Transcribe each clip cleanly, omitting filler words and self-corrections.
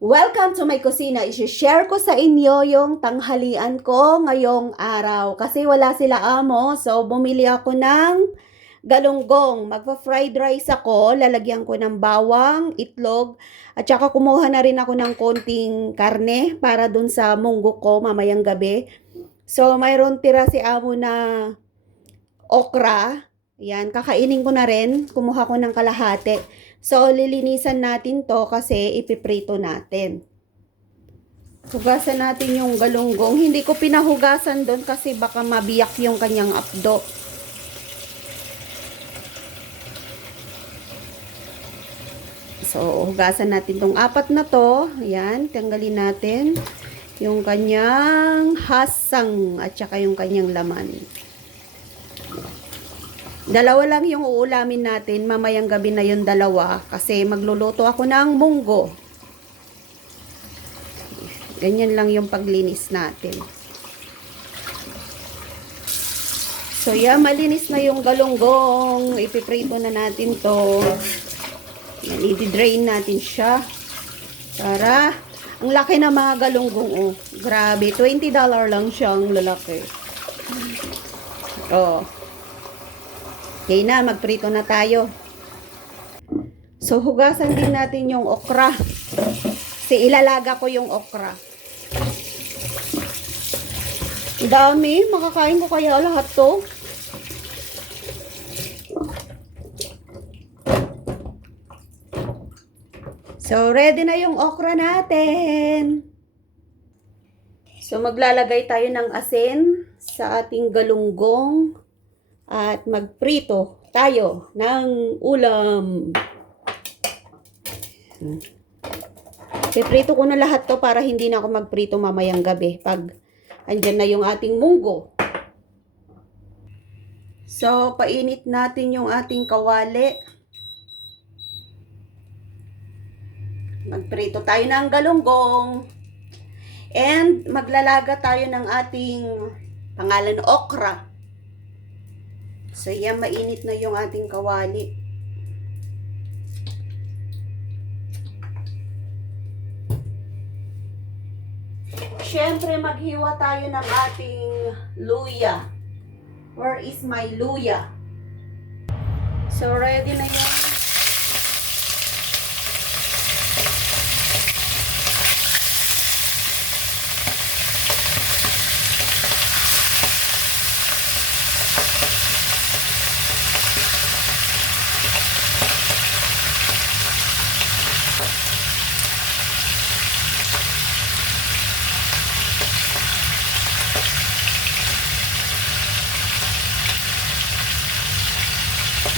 Welcome to my kusina. I-share ko sa inyo yung tanghalian ko ngayong araw. Kasi wala sila amo, so bumili ako ng galunggong. Magpa-fried rice ako, lalagyan ko ng bawang, itlog, at saka kumuha na rin ako ng konting karne para dun sa munggo ko mamayang gabi. So mayroon tira si amo na okra. Yan, kakainin ko na rin. Kumuha ko ng kalahati. So, lilinisan natin to kasi ipiprito natin. Hugasan natin yung galunggong. Hindi ko pinahugasan doon kasi baka mabiyak yung kanyang apdo. So, hugasan natin tong apat na to. Ayan, tanggalin natin yung kanyang hasang at saka yung kanyang laman. Dalawa lang yung uulamin natin. Mamayang gabi na yung dalawa kasi magluluto ako ng munggo. Ganyan lang yung paglinis natin. So, yan, malinis na yung galunggong. Ipiprito na natin to. Yan, i-drain natin siya. Para, ang laki na mga galunggong, oh. Grabe, $20 lang siyang lalaki. Oh. Okay na, magprito na tayo. So, hugasan din natin yung okra. Kasi ilalaga ko yung okra. Dami, makakain ko kaya lahat to. So, ready na yung okra natin. So, maglalagay tayo ng asin sa ating galunggong. At magprito tayo ng ulam. Piprito ko na lahat to para hindi na ako magprito mamayang gabi pag andyan na yung ating munggo. So, painit natin yung ating kawali. Magprito tayo ng galunggong. And maglalaga tayo ng ating pangalan okra. So, yan, mainit na yung ating kawali. Siyempre, maghiwa tayo ng ating luya. Where is my luya? So, ready na yan.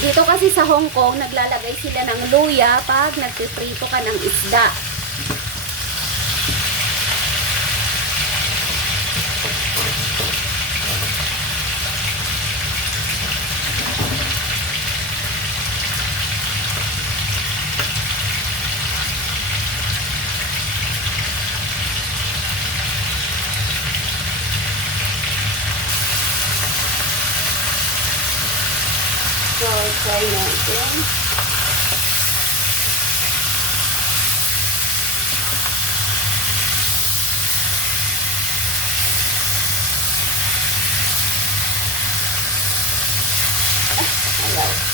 Dito kasi sa Hong Kong, naglalagay sila ng luya pag nagpiprito ka ng isda. So, try natin. Ayaw.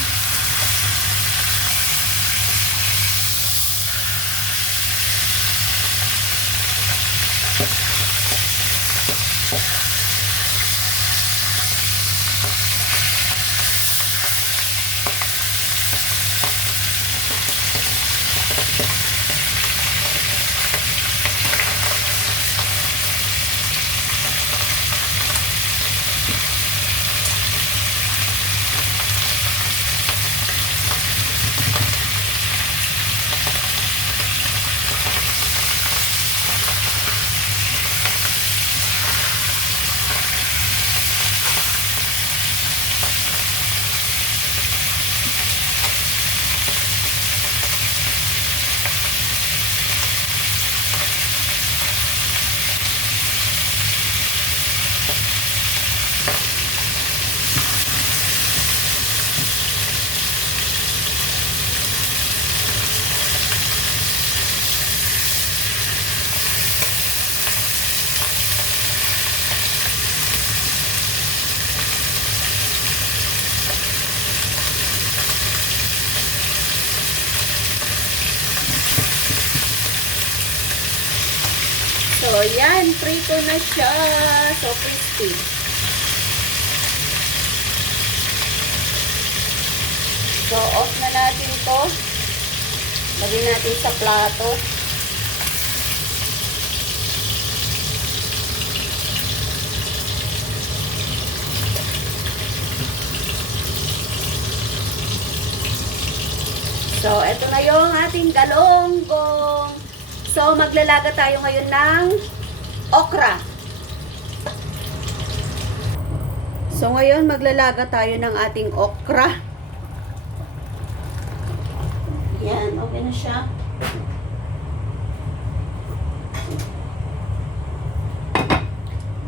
So, yan. Prito na siya. So, crispy. So, off na natin to. Lagyan natin sa plato. So, eto na yung ating galonggong. So, maglalaga tayo ngayon ng okra. So, ngayon maglalaga tayo ng ating okra. Yan, okay na siya.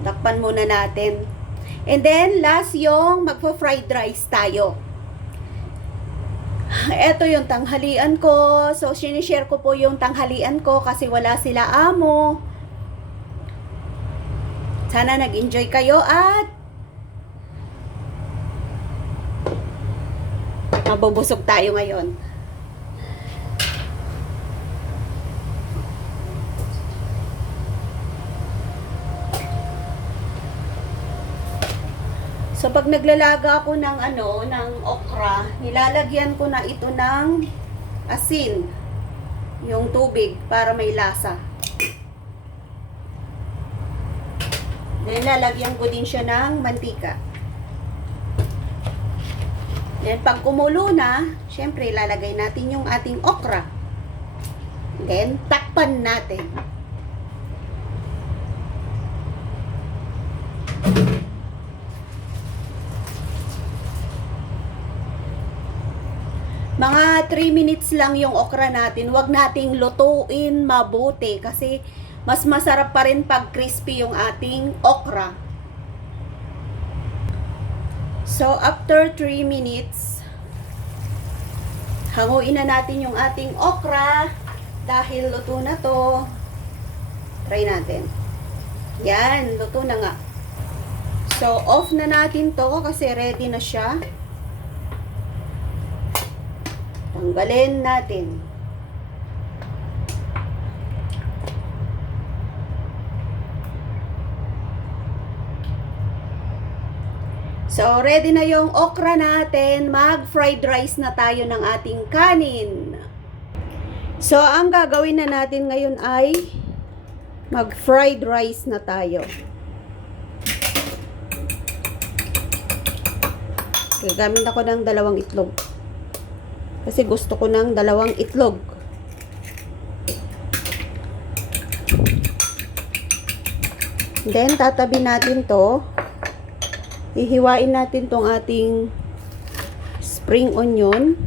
Takpan muna natin. And then, last yung magpa-fried rice tayo. Ito yung tanghalian ko. So, sinishare ko po yung tanghalian ko kasi wala sila amo. Sana nag-enjoy kayo at mabubusog tayo ngayon. So, pag naglalaga ako ng ng okra, nilalagyan ko na ito ng asin, yung tubig, para may lasa. Then, lalagyan ko din siya ng mantika. Then, pag kumulo na, syempre, lalagay natin yung ating okra. Then, takpan natin. Mga 3 minutes lang yung okra natin. Huwag nating lutuin mabuti kasi mas masarap pa rin pag crispy yung ating okra. So, after 3 minutes, hanguin na natin yung ating okra dahil luto na to. Try natin. Yan, luto na nga. So, off na natin to kasi ready na siya. Tanggalin natin. So, ready na yung okra natin. Mag-fried rice na tayo ng ating kanin. So, ang gagawin na natin ngayon ay mag-fried rice na tayo. Gagamit ako ng 2 itlog. Kasi gusto ko ng 2 itlog. Then, tatabi natin to. Ihiwain natin tong ating spring onion.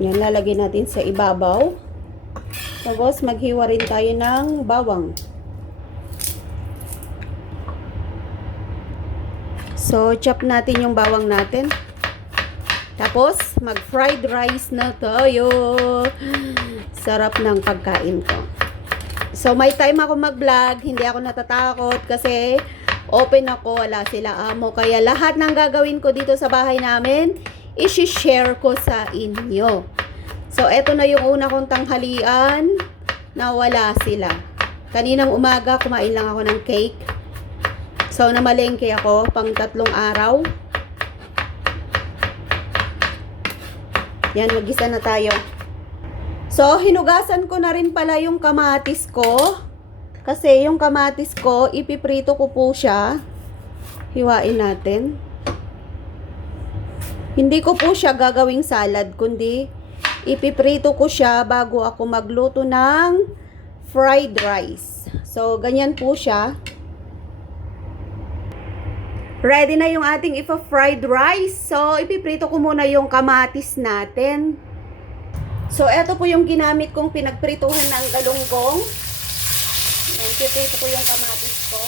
Yan, lalagyan natin sa ibabaw. Tapos, maghiwa rin tayo ng bawang. So, chop natin yung bawang natin. Tapos, mag-fried rice na tayo. Sarap ng pagkain ko. So, may time ako mag-vlog. Hindi ako natatakot kasi open ako. Wala sila amo. Kaya lahat ng gagawin ko dito sa bahay namin, isi-share ko sa inyo. So, eto na yung una kong tanghalian na wala sila. Kaninang umaga, kumain lang ako ng cake. So, namalengke ako pang 3 araw. Yan, mag-isa na tayo. So, hinugasan ko na rin pala yung kamatis ko. Kasi yung kamatis ko, ipiprito ko po siya. Hiwain natin. Hindi ko po siya gagawing salad, kundi ipiprito ko siya bago ako magluto ng fried rice. So, ganyan po siya. Ready na yung ating ipa-fried rice. So, ipiprito ko muna yung kamatis natin. So, eto po yung ginamit kong pinagprituhan ng galunggong. Ipiprito ko yung kamatis ko.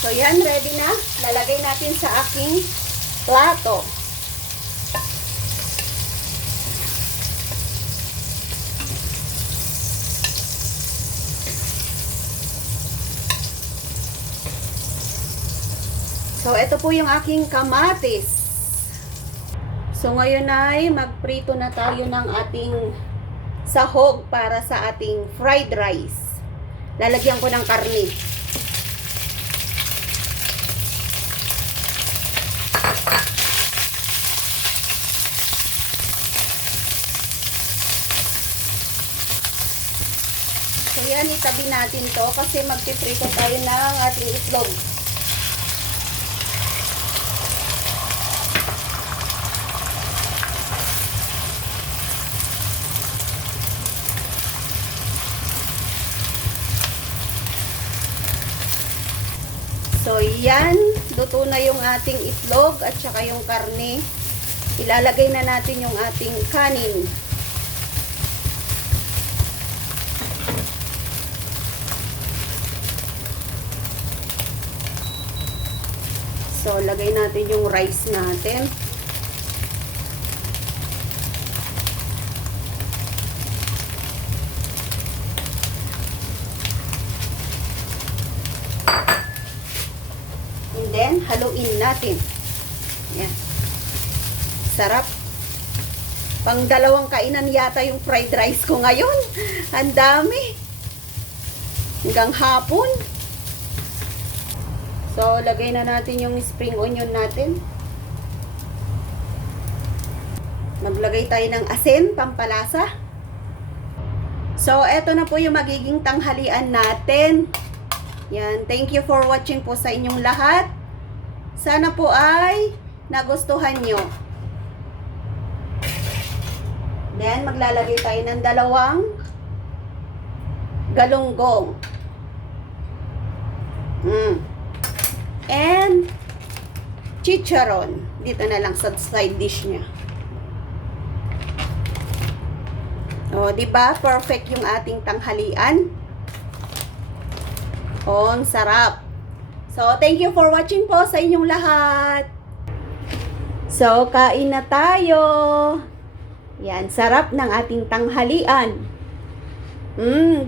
So, yan, ready na. Lalagay natin sa aking plato. So, ito po yung aking kamatis. So, ngayon ay magprito na tayo ng ating sahog para sa ating fried rice. Lalagyan ko ng karne. So, yan, itabi natin to kasi magpiprito tayo ng ating itlog. So, yan. Luto na yung ating itlog at saka yung karne. Ilalagay na natin yung ating kanin. So, lagay natin yung rice natin. And then, haluin natin. Yan. Sarap. Pang dalawang kainan yata yung fried rice ko ngayon. Ang dami. Hanggang hapon. So, lagay na natin yung spring onion natin. Maglagay tayo ng asin, pampalasa. So, eto na po yung magiging tanghalian natin. Yan. Thank you for watching po sa inyong lahat. Sana po ay nagustuhan nyo. Then, maglalagay tayo ng 2 galunggong. And chicharon. Dito na lang sa side dish niya. O, di ba? Perfect yung ating tanghalian. O, ang sarap. So, thank you for watching po sa inyong lahat. So, kain na tayo. Yan, sarap ng ating tanghalian.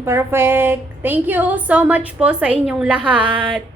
Perfect. Thank you so much po sa inyong lahat.